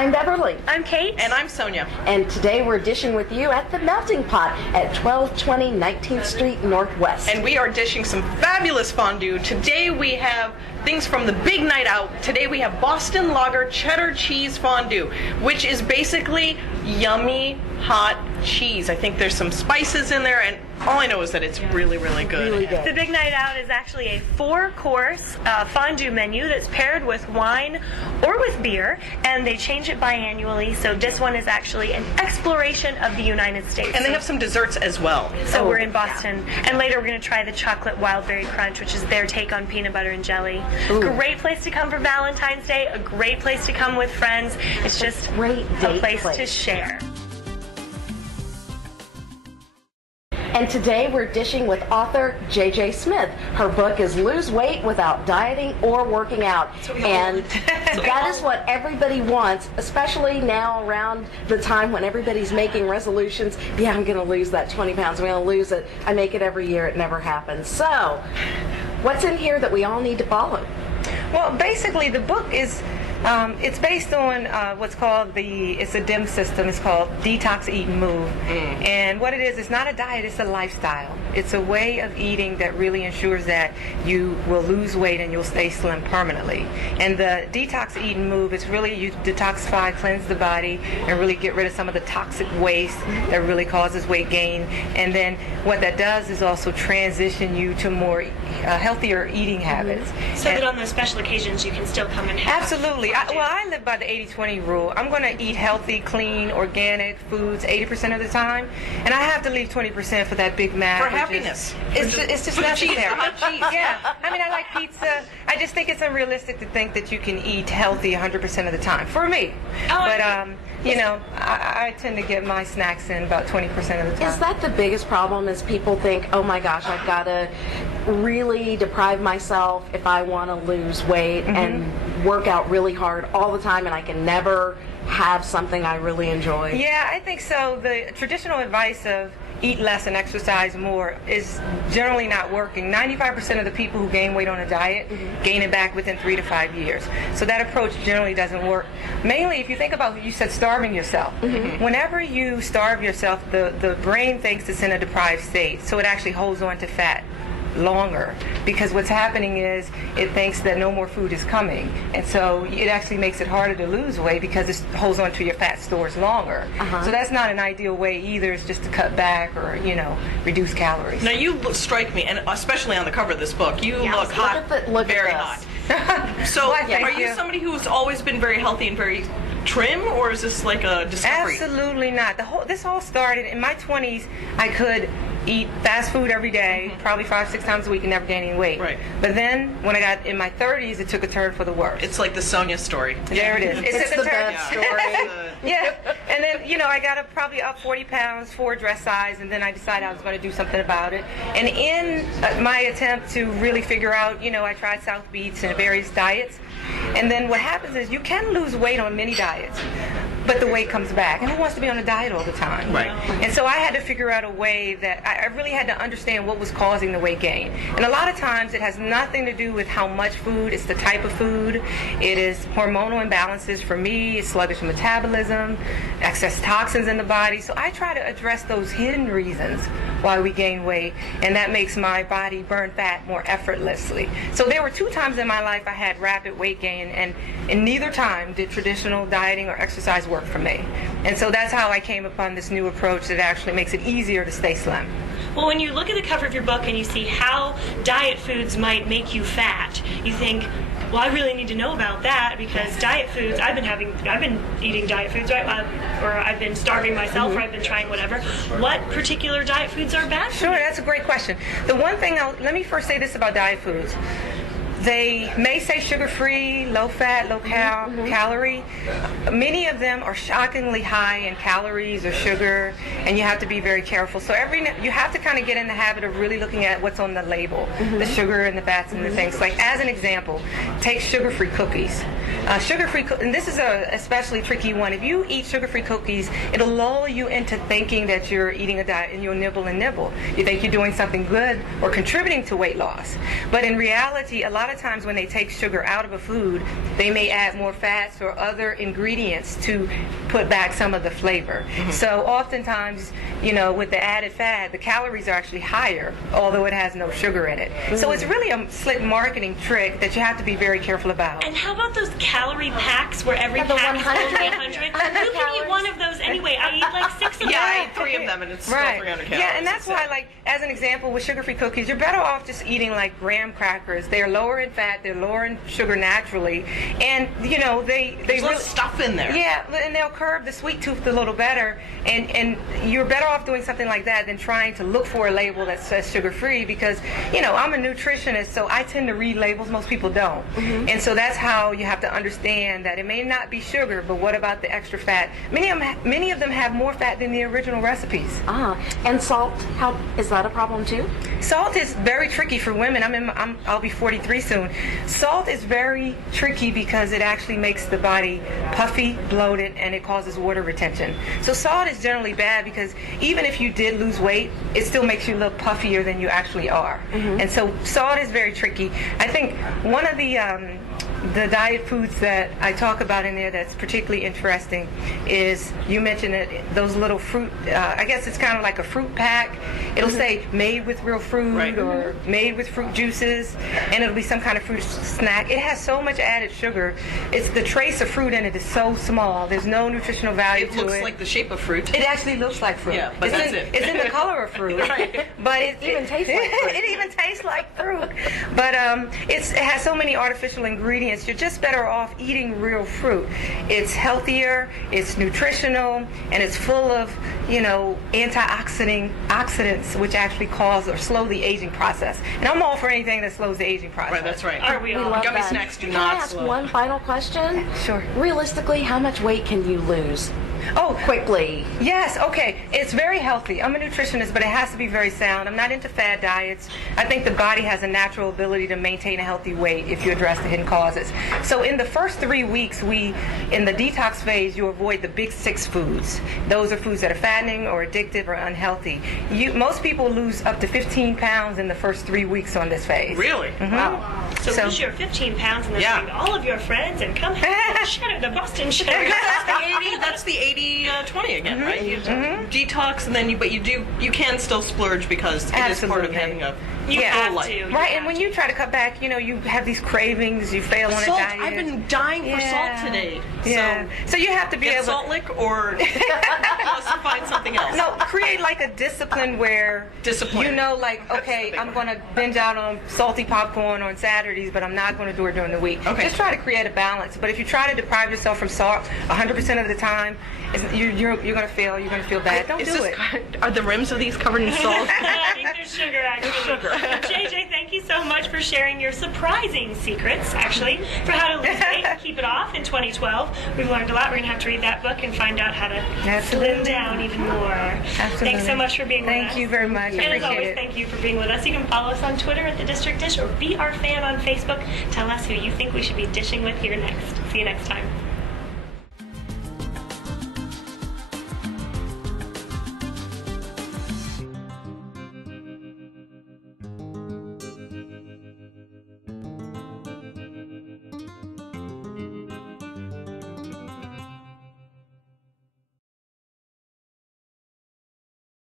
I'm Beverly. I'm Kate. And I'm Sonya. And today we're dishing with you at the Melting Pot at 1220 19th Street Northwest. And we are dishing some fabulous fondue. Today we have things from the big night out. Today we have Boston Lager cheddar cheese fondue, which is basically yummy, hot cheese. I think there's some spices in there, and all I know is that it's really, really good. Really good. The Big Night Out is actually a 4-course fondue menu that's paired with wine or with beer, and they change it biannually, so this one is actually an exploration of the United States. And they have some desserts as well. So we're in Boston, and later we're going to try the chocolate wildberry crunch, which is their take on peanut butter and jelly. Ooh. Great place to come for Valentine's Day, a great place to come with friends. It's just great a place to share. And today we're dishing with author J.J. Smith. Her book is Lose Weight Without Dieting or Working Out. And that is what everybody wants, especially now around the time when everybody's making resolutions. Yeah, I'm going to lose that 20 pounds. I'm going to lose it. I make it every year. It never happens. So, what's in here that we all need to follow? Well, basically, the book is it's based on what's called it's a DIM system. It's called Detox, Eat, and Move. And what it is, it's not a diet, it's a lifestyle. It's a way of eating that really ensures that you will lose weight and you'll stay slim permanently. And the Detox, Eat, and Move, it's really you detoxify, cleanse the body, and really get rid of some of the toxic waste that really causes weight gain. And then what that does is also transition you to more healthier eating habits. So that on those special occasions you can still come and have. Absolutely. I live by the 80-20 rule. I'm going to eat healthy, clean, organic foods 80% of the time, and I have to leave 20% for that Big Mac. For happiness. It's just necessary. Cheese. Yeah. I mean, I like pizza. I just think it's unrealistic to think that you can eat healthy 100% of the time. For me. But, you know, I tend to get my snacks in about 20% of the time. Is that the biggest problem, is people think, oh my gosh, I've got to really deprive myself if I want to lose weight and work out really hard all the time, and I can never have something I really enjoy? Yeah, I think so. The traditional advice of eat less and exercise more is generally not working. 95% of the people who gain weight on a diet gain it back within 3 to 5 years. So that approach generally doesn't work. Mainly, if you think about, you said starving yourself. Whenever you starve yourself, the brain thinks it's in a deprived state, so it actually holds on to fat longer, because what's happening is it thinks that no more food is coming, and so it actually makes it harder to lose weight because it holds on to your fat stores longer. So that's not an ideal way either. It's just to cut back or reduce calories. Now you strike me, and especially on the cover of this book, you look hot, very hot. So are you somebody who's always been very healthy and very trim, or is this like a discovery? Absolutely not. This all started in my 20s. I could eat fast food every day, probably 5-6 times a week, and never gain any weight. Right. But then when I got in my 30s, it took a turn for the worse. It's like the Sonya story. There it is. It's the best story. Yeah. And then, I got probably up 40 pounds, 4 dress size, and then I decided I was going to do something about it. And in my attempt to really figure out, I tried South Beats and various diets. And then what happens is you can lose weight on many diets, but the weight comes back. And who wants to be on a diet all the time? Right. And so I had to figure out a way that I really had to understand what was causing the weight gain. And a lot of times it has nothing to do with how much food, it's the type of food. It is hormonal imbalances. For me, it's sluggish metabolism, excess toxins in the body. So I try to address those hidden reasons why we gain weight, and that makes my body burn fat more effortlessly. So there were 2 times in my life I had rapid weight gain, and in neither time did traditional dieting or exercise work for me. And so that's how I came upon this new approach that actually makes it easier to stay slim. Well, when you look at the cover of your book and you see how diet foods might make you fat, you think, well, I really need to know about that, because diet foods, I've been eating diet foods, right? Or I've been starving myself, or I've been trying whatever. What particular diet foods are bad for Sure, me? that's a great question. The one thing, let me first say this about diet foods. They may say sugar-free, low-fat, low-calorie. Many of them are shockingly high in calories or sugar, and you have to be very careful. So you have to kind of get in the habit of really looking at what's on the label, the sugar and the fats and the things. Like, as an example, take sugar-free cookies. And this is a especially tricky one. If you eat sugar-free cookies, it'll lull you into thinking that you're eating a diet, and you'll nibble and nibble. You think you're doing something good or contributing to weight loss. But in reality, a lot lot of times when they take sugar out of a food, they may add more fats or other ingredients to put back some of the flavor. So oftentimes, with the added fat, the calories are actually higher, although it has no sugar in it. So it's really a slick marketing trick that you have to be very careful about. And how about those calorie packs where every the pack is 100? 300? Who can eat one of those anyway? I eat like 6 of them. Yeah, I ate 3 of them, and it's still 300 calories. Yeah, and that's why, like, as an example, with sugar-free cookies, you're better off just eating like graham crackers. They're lower in fat, they're lower in sugar naturally, and There's less stuff in there. Yeah, and they'll curb the sweet tooth a little better, and you're better off doing something like that than trying to look for a label that says sugar-free, because I'm a nutritionist, so I tend to read labels. Most people don't, and so that's how you have to understand that it may not be sugar, but what about the extra fat? Many of them have more fat than the original recipes. And salt, how is that a problem too? Salt is very tricky for women. I'll be 43 soon. Salt is very tricky because it actually makes the body puffy, bloated, and it causes water retention. So salt is generally bad because even if you did lose weight, it still makes you look puffier than you actually are. And so salt is very tricky. I think one of the diet foods that I talk about in there that's particularly interesting is, you mentioned it, those little fruit, I guess it's kind of like a fruit pack. It'll say made with real fruit or made with fruit juices, and it'll be some kind of fruit snack. It has so much added sugar. It's the trace of fruit in it is so small. There's no nutritional value to it. It looks like the shape of fruit. It actually looks like fruit. Yeah, but that's it. It's in the color of fruit. But it even tastes like fruit. It even tastes like fruit. But it has so many artificial ingredients. You're just better off eating real fruit. It's healthier, it's nutritional, and it's full of, antioxidants, which actually cause or slow the aging process. And I'm all for anything that slows the aging process. Right, that's right. Are we all? love Gummy that. snacks do Can not I ask slow. one final question? Sure. Realistically, how much weight can you lose? Oh, Quickly. yes, okay. It's very healthy. I'm a nutritionist, but it has to be very sound. I'm not into fad diets. I think the body has a natural ability to maintain a healthy weight if you address the hidden causes. So in the first 3 weeks, in the detox phase, you avoid the big 6 foods. Those are foods that are fattening or addictive or unhealthy. Most people lose up to 15 pounds in the first 3 weeks on this phase. Really? Wow. So lose your 15 pounds and then bring all of your friends and come have the Boston Cheddar. That's the 80-20 again, right? You detox, and then you can still splurge because it is part of having a You have life. to. Right, and when you try to cut back, you have these cravings, you fail on a Salt. diet. I've been dying for salt today. Yeah. So you have to be Get able salt lick or unless you find something else. No, create like a discipline where okay, I'm going to binge out on salty popcorn on Saturdays, but I'm not going to do it during the week. Okay. Just try to create a balance. But if you try to deprive yourself from salt 100% of the time, you're going to fail. You're going to feel bad. Don't do it. Are the rims of these covered in salt? I think there's sugar, actually. JJ, thank you so much for sharing your surprising secrets, actually, for how to lose weight and keep it off in 2012. We've learned a lot. We're going to have to read that book and find out how to slim down even more. Absolutely. Thanks so much for being with us. Thank you very much. I And as appreciate always, it. thank you for being with us. You can follow us on Twitter at The District Dish or be our fan on Facebook. Tell us who you think we should be dishing with here next. See you next time.